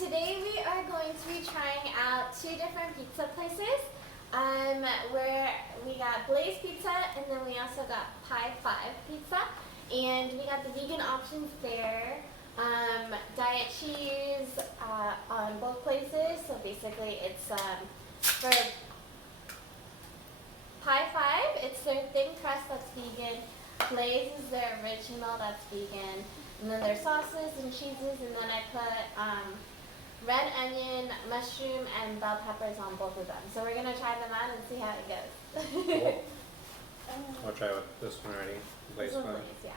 Today we are going to be trying out two different pizza places. Where we got Blaze Pizza and then we also got Pie 5 Pizza. And we got the vegan options there. Diet cheese on both places. So basically it's for Pie 5, it's their thin crust that's vegan. Blaze is their original that's vegan. And then their sauces and cheeses, and then I put red onion, mushroom, and bell peppers on both of them. So we're gonna try them out and see how it goes. Cool. I'll try with this one already. Blaze This one. one, Blaze, yeah.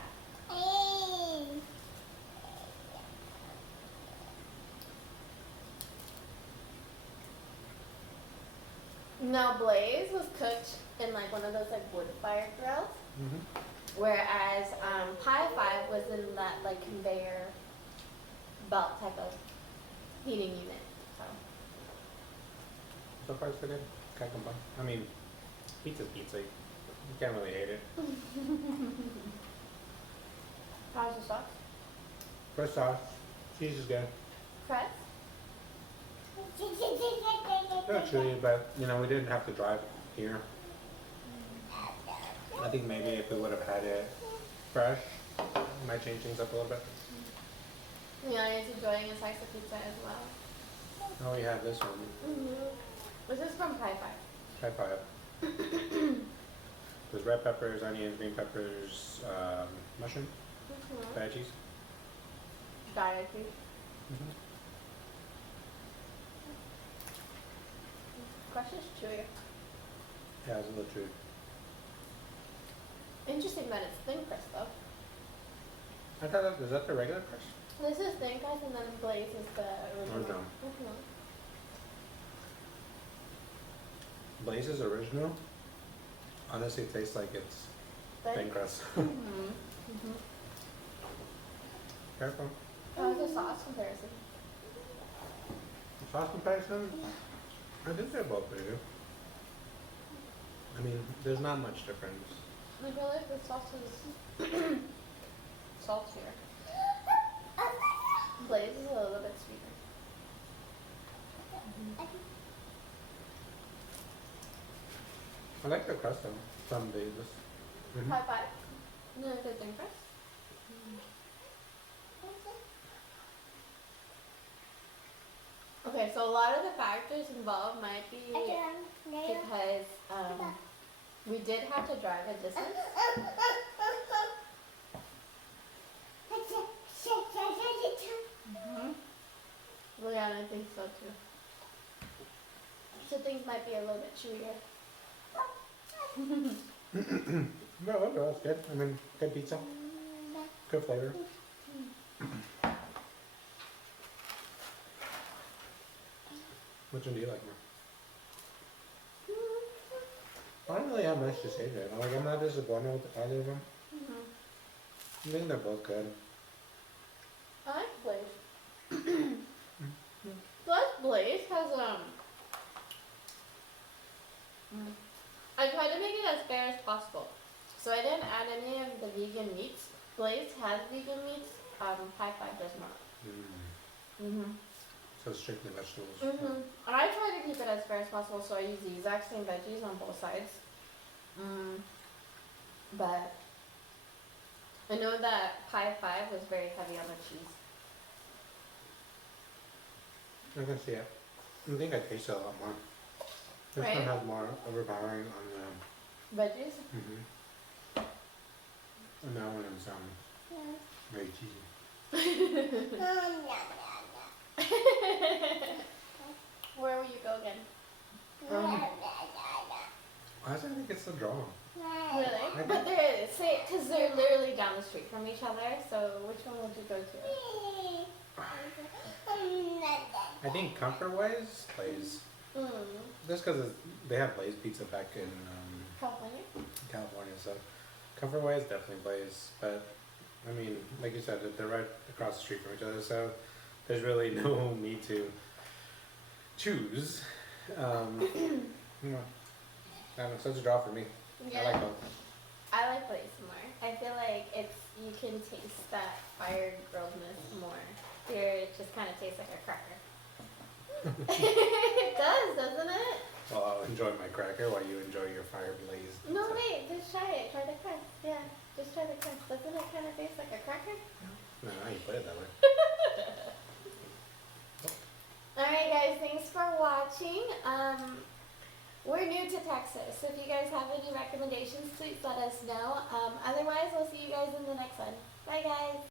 Now Blaze was cooked in like one of those like wood fire grills, whereas Pie 5 was in that like conveyor belt type of heating unit. So far, so good. Can't complain. I mean, pizza's pizza. You can't really hate it. How's the sauce? First sauce, cheese is good. Crust? Not chewy, but you know, we didn't have to drive here. I think maybe if we would have had it fresh, it might change things up a little bit. Leon is enjoying a slice of pizza as well. Oh, we have this one. This is from Pie 5. Try 5. There's red peppers, onions, green peppers, mushroom, feta cheese. Diet cheese. Crust is chewy. Yeah, it's a little chewy. Interesting that it's thin crust though. I thought is that the regular crust? This is thin crust and then Blaze is the original. Original. Blaze's original honestly tastes like it's thin crust. Careful. How's the sauce comparison? Sauce comparison? I think they're both pretty good. I mean, there's not much difference. I feel like the sauce is saltier. Blaze is a little bit sweeter. I like the crust though. Some days. Pie 5? No, good thin crust. Okay, so a lot of the factors involved might be because we did have to drive a distance. Leon, I think so too. So things might be a little bit chewier. No, overall it's good. I mean, good pizza. Good flavor. Which one do you like more? I don't really have much to say there. Like, I'm not disappointed with either of them. I think they're both good. I like Blaze. Plus Blaze has I tried to make it as fair as possible. So I didn't add any of the vegan meats. Blaze has vegan meats, Pie 5 does not. So strictly vegetables. And I try to keep it as fair as possible, so I use the exact same veggies on both sides. But I know that Pie 5 was very heavy on the cheese. I can see it. I think I taste it a lot more. This one has more overpowering on the Veggies? and that one is very cheesy. Where will you go again? I think it's the draw. Really? But they're, because they're literally down the street from each other, so which one would you go to? I think comfort-wise, Blaze. Just because they have Blaze Pizza back in California, so comfort-wise, definitely Blaze. But I mean, like you said, they're right across the street from each other, so there's really no need to choose. I don't know, so it's a draw for me. Yeah. I like both. I like Blaze more. I feel like you can taste that fire grilledness more. Here it just kind of tastes like a cracker. It does, doesn't it? Well, I'll enjoy my cracker while you enjoy your fire blaze. No, wait, just try it. Try the crust. Yeah, just try the crust. Doesn't it kind of taste like a cracker? No, you put it that way. Alright guys, thanks for watching. We're new to Texas, so if you guys have any recommendations, please let us know. Otherwise, we'll see you guys in the next one. Bye guys!